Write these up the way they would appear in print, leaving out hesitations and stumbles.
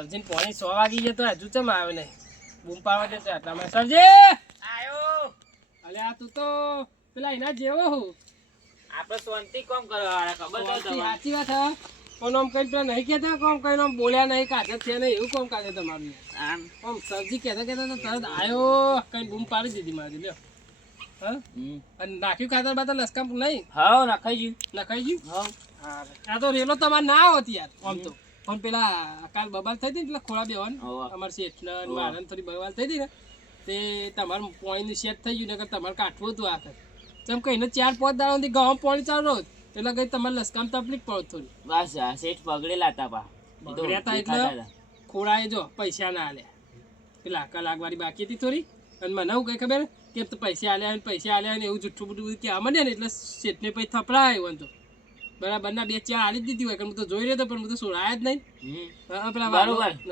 સબ્જી પાણી 100 વાગી ગયો તો હજુ ચમ આવ્યો નહીં. બૂમ પાડવા દેતો આટલામાં સબ્જી આયો. અલે આ તું તો પેલા એના જેવો હું આપણે શાંતિ કોમ કરવા ખબર તો તમને. સાચી વાત હા પણ આમ કઈ પેલા નહીં કહેતા કોમ કઈ આમ બોલ્યા નહીં કાઢે છે નહીં એવું કોમ કાઢે તમારું આમ આમ સબ્જી કહેતા કહેતા તો તરત આવ્યો કઈ બૂમ પાડી દીધી મારી લ્યો હા અને નાખ્યું ખાતર બાતર લસકામ નહીં હાવ નખાઈ ગયું. નખાઈ ગયું હાવ આ તો રેલો તમારે ના હોત યાર આમ તો પણ પેલા કાલ બબાલ થઈ હતી ને એટલે ખોળા બેવાન હોવ. અમારે શેઠ ને મારા થોડી બબાલ થઈ હતી ને તે તમારું પાણીનું સેટ થઈ ગયું ને તમારે કાઢવું હતું આખર જેમ કહીને 4-5 દાડાથી ગામ પાણી ચાલુ રોજ એટલે કઈ તમારે લસકામ તકલીફ પડે થોડી બસ આ શેઠ પગડેલા હતા પા. બગડ્યા તા એટલે ખોળાએ જો પૈસા ના આલ્યા પેલા કલાકવાળી બાકી હતી થોડી અને મને હું કઈ ખબર કે તો પૈસા આલ્યા ને એવું જુઠ્ઠું બધું કહેવા માંડ્યા ને એટલે શેઠને પછી થપડાય એવું તો બરાબર ના 2-4 આલી જ દીધી હોય હું તો જોઈ રહ્યો હતો પણ હું તો સોરાયા જ નહીં પેલા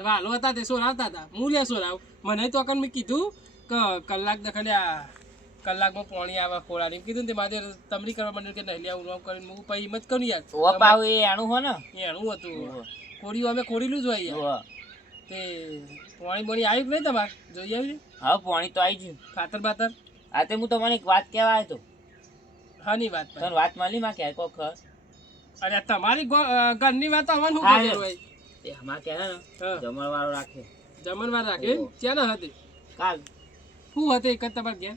વાલો હતા તે સોરાવતા હતા હું લે સોરાવ મને તો મેં કીધું કે કલાક દખલ્યા કલાકમાં પાણી આવે ખોળાની કીધું ને તે મારે તમરી કરવા માંડ્યું કે નહીં લે હું કરીને હું પછી હિંમત કરું યાર ઓ પાવ એ આણું હો ને એનું હતું ખોડિયું અમે ખોડીલું જ હોય યાર તે પાણી બોણી આવ્યું કે નહીં તમારે જોઈ આવ્યું હા પાણી તો આવી ગયું. ખાતર બાતર આ તે હું તમને એક વાત કહેવા આવ્યો તો. હાની વાત તને વાત મળી માં ક્યારે કોક અરે તમારી ઘરની વાત આવવાનું શું હા, ખબર હોય તે હમણાં કહે ને હા. જમણવાળો રાખે જમણવાર રાખે ક્યાં હતી કાલ શું હતી એક જ તમારે ઘેર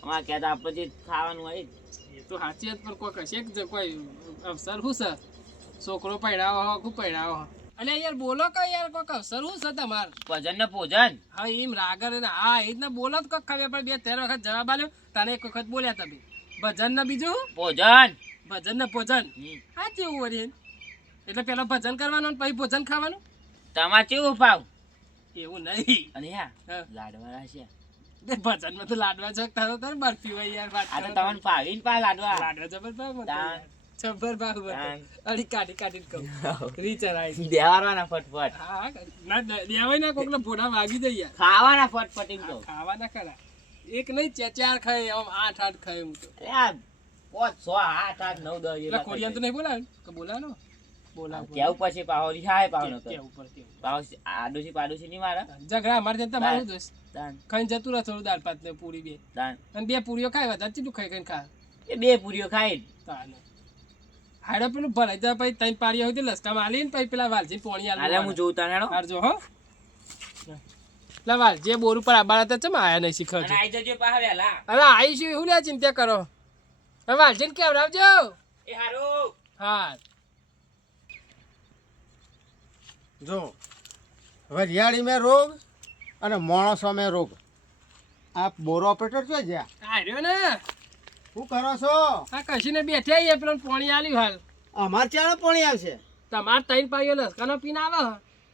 હમણાં કહેતા આપણે જે ખાવાનું હોય જ. એ તો સાચી વાત પણ કોઈ કશે જ કોઈ અવસર શું છે છોકરો પૈડાવો હો ખૂબ પૈડાવો હો અને યાર બોલો કઈ યાર કોઈક અવસર શું છે તમારે ભજન ને ભોજન હા એમ રાગર ને હા એ જ ને બોલો જ કોઈક ખબર પણ 2-3 વખત જવાબ આલ્યો તને એક વખત બોલ્યા તમે ભજન ને બીજું ભોજન ભજન ને ભોજન હા કેવું વળી એટલે પેલા ભજન કરવાનું ને પછી ભોજન ખાવાનું તમારે કેવું ભાવ એવું નહીં અને હા હા. લાડવા રાખ્યા. ભજનમાં તો લાડવા જગતા તો બરફી હોય યાર વાત આ તો કરો. તમને ભાવીને પા લાડવા લાડવા જબર ભાવ મને તાન. જબર ભાવ મને. તાન. અડી કાઢીને કહું રીચર આવી દેવારવાના ફટફટ હા ના દેવાય ના કોકને ભોડા વાગી જાય યાર ખાવાના ફટફટી કહું. ખાવાના ખરા એક નહીં 4 ખાય આમ 8 ખાય હું તો અરે આ 5 6 8 8 9 10 એટલે કોરિયન તો નહીં બોલાવે કે બોલાવો બોલાવ કેવું પછી પાહો રિહાય પાહો કેવું પર કેવું પાહો આડોશી પાડોશી નહીં મારા ઝઘડા અમારે ત્યાં તમારું દોસ્ત દાન ખાઈને જતું રહે થોડું દાળ ભાત ને પૂરી બે દાન અને 2 પૂરીઓ ખાય વધારે ચીટું ખાઈ ખા એ બે પૂરીઓ ખાઈ તાને હાડો પેલું ભરાઈ જાય પછી 3 પાડીઓ હોય તો લસકામાં આલીને પછી પેલા વાલજી પોણી આલે હું જોઉં તને હેડો. હારજો હો પેલા વાલજી બોર ઉપર આબાર હતા ચમ આયા નહીં શીખર અને આઈ જજો પાહા વેલા. હવે આવીશું એવું લે ચિંતા કરો હવે વાલજીને કેવડાવજો એ હારું હા જો વરિયાળીમાં રોગ અને માણસોમાં રોગ આ બોરો ઓપરેટર છે જ્યાં આર્યો ને શું કરો છો આ કશીને બેઠ્યા છીએ પેલો પાણી આલ્યું હાલ અમારે ત્યાં પાણી આવશે તમાર 3 પાડીઓ લસકાનો પીને આવે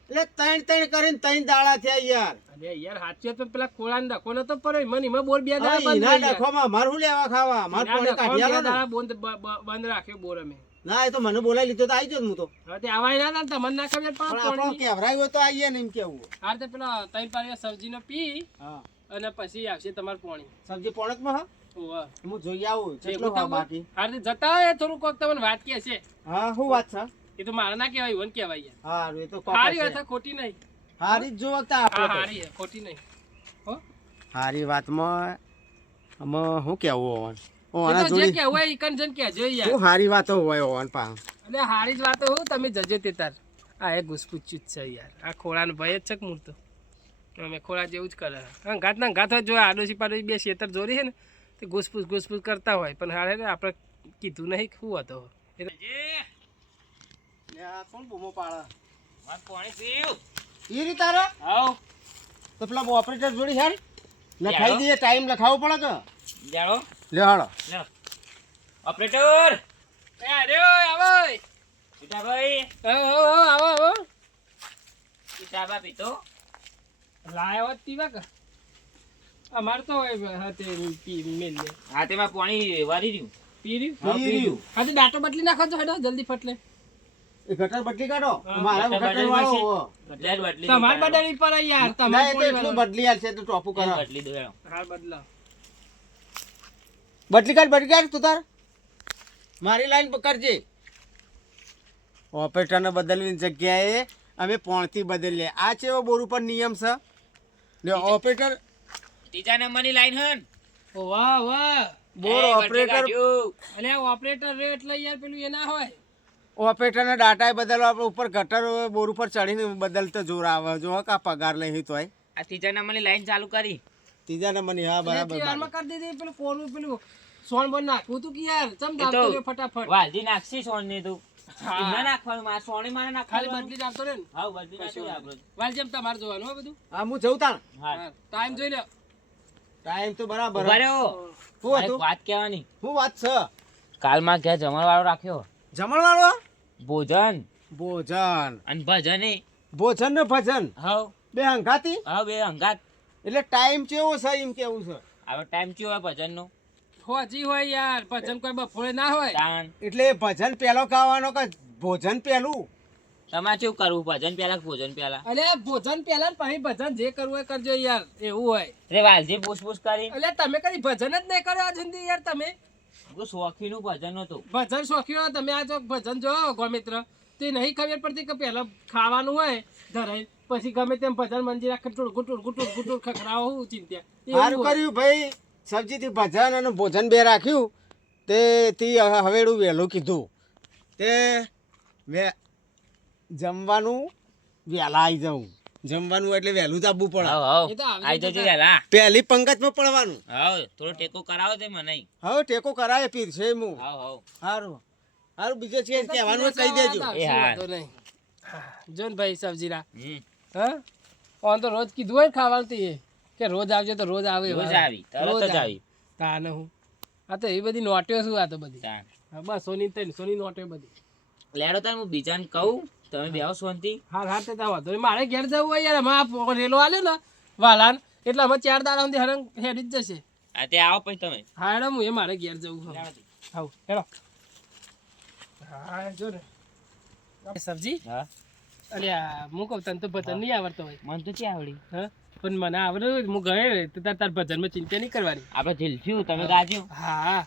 એટલે ત્રણ કરીને 3 દાડા થયા યાર અરે યાર હાચે તો પેલા ખોળાને ડખો નતો પડ્યો મને એમાં બોર 2 દાડા હવે બંધ એના થઈ ગયા. ડખોમાં અમારે શું લેવા ખાવા અમારે એના પાણી ડખો કાઢી 2 આલો ને. દાડા બંધ રાખ્યો બોર અમે ના એ તો મને બોલાવી લીધો તો આવી જાત હું તો હવે તે આવાય ના તમને ના ખબર પણ પણ આપણો પાણી કેવરાય હોય તો આવીએ ને એમ કેવું હાર તે પેલા 3 પાડીઓ સબ્જીનો પી હા અને પછી આવશે તમાર પાણી સબ્જી પોણકમાં હા ઓવા હું જોઈ આવું કેટલો ભેગું બાકી હાર તે જતા હોય થોડું કોક તમને વાત કે છે હા શું વાત છે એ તો મારા ના કહેવાય વન કહેવાય યાર હારું એ તો કોક હારી હશે. વાત ખોટી નહીં હારી જ જોવતા હા આપણે તો. હારી છે, ખોટી નહીં હો હારી વાતમાં આમાં શું કેવું હોવાનું એ આના તો જે જોડે કહેવાય ઈ કન જન કહેજો યાર શું હારી વાતો હોય હોવાનું પા એટલે હારી જ વાતો હું તમે જજો તે તાર આ એ ઘૂસપૂછ્યું જ છે યાર આ ખોળાનો ભય જ છે કે મૂર્તો અમે ખોળા જેવું જ કરે હા ઘાત ના ઘાત હોય જો આડોશી પાડોશી 2 શેતર જોડી છે ને તે ઘૂસપૂછ કરતા હોય પણ હારે ને આપણે કીધું નહીં શું હતો કોણ બૂમો પાડે વાત પાણી પીવ એ રીતે રે આવ તો પેલા ઓપરેટર જોડી હેડ લખાઈ દઈએ ટાઈમ લખાવવો પડે કે જાળો લે હાડો લે ઓપરેટર એ અરે આવો સીતાભાઈ આવો સીતાબા પીતો લાયો હોત પીવા કે અમાર તો હતે મેલ લે હા તેમાં પાણી વારી રહ્યું પી રહ્યું હા, પી પી રહ્યું. હા તો દાંતો બદલી નાખો તો હેડો જલ્દી ફટલે એ ગટર બદલી કાઢો હા, મારા ગટર ગટર બદલી વાળો છે. હો. બદલાય જ બદલી તમાર બદલી પર યાર ના તમાર એ તો એટલું બદલી આલશે તો ટોપુ કરો બદલી દો હેડો. હા બદલા બદલી કાઢ તું તાર મારી લાઈન પકડજે ઓપરેટરને બદલવાની જગ્યાએ અમે પોણથી બદલીએ. આ ચેવો બોર ઉપર નિયમ છે ને ઓપરેટર ત્રીજા નંબરની લાઈન હન વાહ વાહ બોર ઓપરેટર અને ઓપરેટર રે એટલે યાર પેલું એ ના હોય ઓપરેટરના ડાટા બદલવા આપણે ઉપર ગટર બોર ઉપર ચડીને બદલતો જોર આવે જો કા પગાર લઈ તોય આ ત્રીજા નંબરની લાઈન ચાલુ કરી ત્રીજા નંબરની હા બરાબર વારમાં કરી દીધી પેલું કોનું પેલું સોન બોન નાખવું તું કે યાર ચમ એ દાબતો તો રે ફટાફટ વાલજી નાખશી સોન ને તું હા. એમને નાખવાનું મારે સોને મારે ખાલી નાખવાનું બદલી નાખતો રે ને હા બદલી નાખી આપણે વાલ જેમ તમારે જોવાનું હો બધું હા હું જઉં તાણ હા ટાઈમ જોઈ લે ટાઈમ તો બરાબર ઉભા રહ્યો શું મારે હતું એક વાત કહેવાની શું વાત છે કાલ માં ઘેર જમણવાળો રાખ્યો જમણવાળો ભોજન ભોજન અને ભજન ભોજન ને ભજન હવ બે હંગાતી હવ બે અંગાત એટલે ટાઈમ કેવો છે એમ કેવું છે હવે ટાઈમ કયો હોય ભજન નો હોજી હોય યાર ભજન કોઈ બપોરે ના હોય તાન એટલે ભજન પહેલો ખાવાનો કે ભોજન પહેલું તમારે કેવું કરવું ભજન પેલા કે ભોજન પેલા અલે ભોજન પહેલા ને પછી ભજન જે કરવું હોય કરજો યાર એવું હોય રે વાલજી પૂછ કરી એટલે તમે કદી ભજન જ નહીં કર્યો આજ સુધી યાર તમે શોખીનું ભજન હતું ભજન શોખ્યો તમે આ જો ભજન જો ગોમિત્ર તે નહીં ખબર પડતી કે પહેલા ખાવાનું હોય ધરાઈ પછી ગમે તેમ ભજન મંજીર આખે ટુડગુટ ખખરાવો હું ચિંત્યા સારું કર્યું ભાઈ સબ્જીથી ભજન અને ભોજન બે રાખ્યું તે તી હવેડું વહેલું કીધું તે જમવાનું વહેલા આવી જાઉં જમવાનું એટલે વહેલું જ આવવું પડે હવ એ તો આવી આઈ જજો જતા. વેલા પહેલી પંગતમાં પડવાનું હવ થોડો ટેકો કરાવો તે મને હવે ટેકો કરાય પીરશે હું હવ હવ સારું સારું બીજો છે કહેવાનું હોય કહી દેજો એ હા. વાંધો નહીં. જો ને ભાઈ સબ્જીરા હમ હા ઓન તો રોજ કીધું હોય ને ખાવાનું તો એ કે રોજ આવજો તો રોજ આવે રોજ આવી રોજ તરત જ આવે. આવી તાને હું આ તો એવી બધી નોટ્યો શું આ તો બધી તાન. 200 ની નોટ્યો બધી લેડો તાર હું બીજાને કહું તમે બેહો શાંતિ હા તે તાવ વાંધો નહીં. મારે ઘેર જવું હોય યાર અમારા રેલો આલે ને વાલાન એટલે અમે 4 દાડા સુધી હરંગ હેડી જ જશે આ તે આવો પછી તમે હા હેડો હું એ મારે ઘેર જવું હા લેડો તી. હાવ હેડો હા જો ને સબ્જી હા અલ્યા હું કહું તને તો ભજન નહીં આવડતો હોય મને તો ક્યાં આવડી હા પણ મને આવડે હું ગયે તો તાર ભજનમાં ચિંતા નહીં કરવાની આપણે ઝીલશું તમે ગાજો હા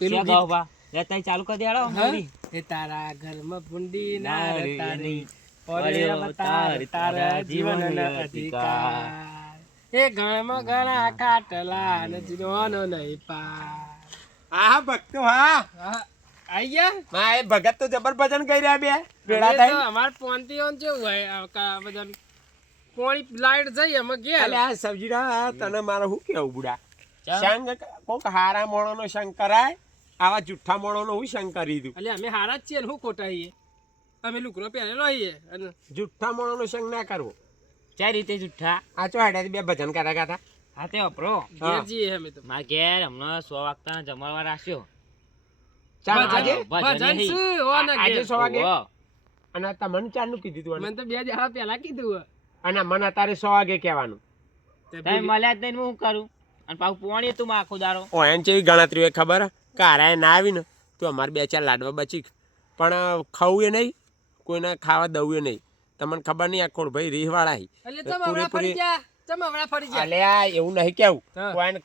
પેલું પેલું ગાવ બા લેતા ચાલુ કરી દેડો હા? એ તારા ઘરમાં ભૂંડી ના નારી તારી પડ્યો અવતાર તારા જીવનનો અધિકાર એ ઘરમાં ઘણા ખાટલા ને જીવવાનો નહીં પાર હા ભક્તો હા હા, આઈ ગયા માં એ ભગત તો જબર ભજન કરી રહ્યા બે ભેળા એ તો થાય અમાર પોંતીઓન જેવું હોય આ બધા પોણી લાઈટ જઈ અમે ગયા અલે આ સબ્જીડા તને મારે શું કેવું બુડા ચા? સંગ કોક હારા મોણોનો સંગ કરાય આવા જુઠ્ઠા મોણોનો હું સંગ કરી દઉં એટલે અમે હારા જ છીએ ને શું ખોટા છીએ અમે લુગડો પહેરેલો આવીએ અને જુઠ્ઠા મોણોનો સંગ ના કરવો ચાર રીતે જુઠ્ઠા આ ચો હાડ્યા બે ભજન કરતા કરતા હા તે વાપરો ઘેર જઈએ અમે તો મારા ઘેર હમણાં 100 વાગતા જમણવાર રાખ્યો ચાલ ભજન- આજે ભજન નહીં. શું? ઓ ના આજે ઘેર. 100 વાગે ઓહો. અને તમને ચારનું કીધું તું મને તો 2 દાડા પહેલા કીધું અને મને અત્યારે 100 વાગે કહેવાનું તે તમે મળ્યા જ નહીં ને હું કરું અને પાછું પોણી તું આખો દારો ઓ એમ જેવી ગણતરી હોય ખબર કારાએ ના આવી ને તો અમારે 2-4 લાડવા બચી પણ ખાવું એ નહીં કોઈને ખાવા દઉં એ નહીં તમને ખબર નહીં આ કોણ ભાઈ રીહવાળા એટલે ચમ હમણાં ફરી જા ચમ હમણાં ફરી જા અલે આ એવું નહીં કેવું હા. કોઈને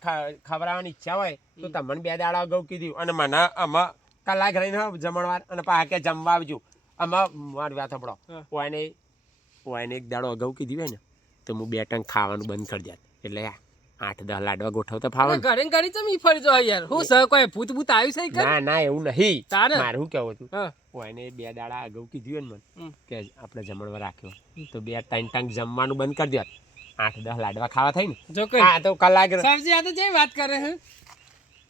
ખવડાવવાની ઈચ્છા હોય તો તમને 2 દાડા અગાઉ કીધું અને મને આમાં કલાક રહીને જમણવાર અને પાછા કે જમવા આવજો આમાં મારી વાત સાંભળો હા. ઓને એક દાડો અગાઉ કીધું હોય ને તો હું 2 ટંક ખાવાનું બંધ કરી દેત એટલે 8-10 લાડવા ગોઠવતા ફાવે ને. ઘરે ને ઘરે ચમ ઈ ફરી જો યાર હું સર કોઈ ભૂત ભૂત આવ્યું છે કે ના ના એવું નહીં તારે? મારે શું કહેવું હતું હા ઓને 2 દાડા અગાઉ કીધું હોય ને હમ. મને કે આપણે જમણવાર રાખ્યો તો 2-3 ટંક જમવાનું બંધ કરી દેત 8-10 લાડવા ખાવા થાય ને જો કઈ હા તો કલાક સબ્જી આ તો જેવી વાત કરે હે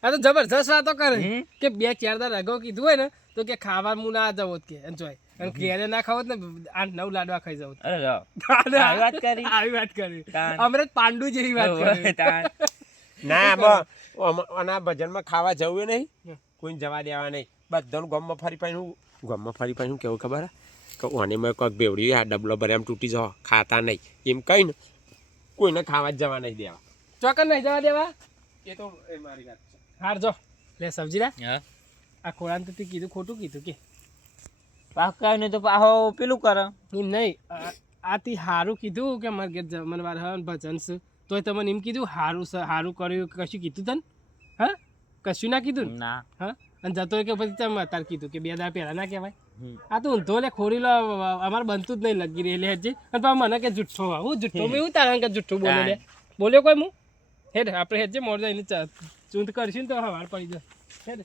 આ તો જબરજસ્ત વાતો કરે હમ. કે 2-4 દાડા અગાઉ કીધું હોય ને તો કે ખાવા હું ના જવો કે એન્જોય અને ઘેરે ના ખાવો ને 8-9 લાડવા ખાઈ જવું અરે રો. આવી વાત કરી? આવી વાત કરી તાન. અમૃત પાંડુ જેવી વાત કરી તાન. ના આમાં આ ભજનમાં ખાવા જવું એ નહીં હમ. કોઈને જવા દેવા નહીં બધાનું ગામમાં ફરી પાઈને હું કેવું ખબર હે? કે ઓને મેં કોઈક બેવડી આ ડબલો ભરે આમ તૂટી જાઓ ખાતા નહીં એમ કહી ને કોઈને ખાવા જ જવા નહીં દેવા ચોકન નહીં જવા દેવા એ તો એ મારી વાત છે હાર જો લે સબ્જી રા હા. આ ખોરાન તો તે કીધું ખોટું કીધું કે પાછું કાંઈ નહીં તો પાછો પેલું કરે એમ નહીં આથી હારું કીધું કે મારે ઘેર જમણવાર હે ને ભજન છે તોય તમને એમ કીધું હારું છે હારું કર્યું કશું કીધું તને હા કશું ના કીધું ને? ના હા અને જતો હોય કે પછી તમે અત્યારે કીધું કે 2 દાડા પહેલા ના કહેવાય આ તો ઊંધો લે ખોરી લો અમારે બનતું જ નહીં લગી રહી લે હજી અને પાછું મને કે જુઠ્ઠો હું જુઠ્ઠો મેં એવું તારણ કે જુઠ્ઠું બોલે લે બોલ્યો કોઈ હું હેડ આપણે હેડ મોર જઈને ચૂંદ કરશું ને તો હવાર પડી જાય હેડ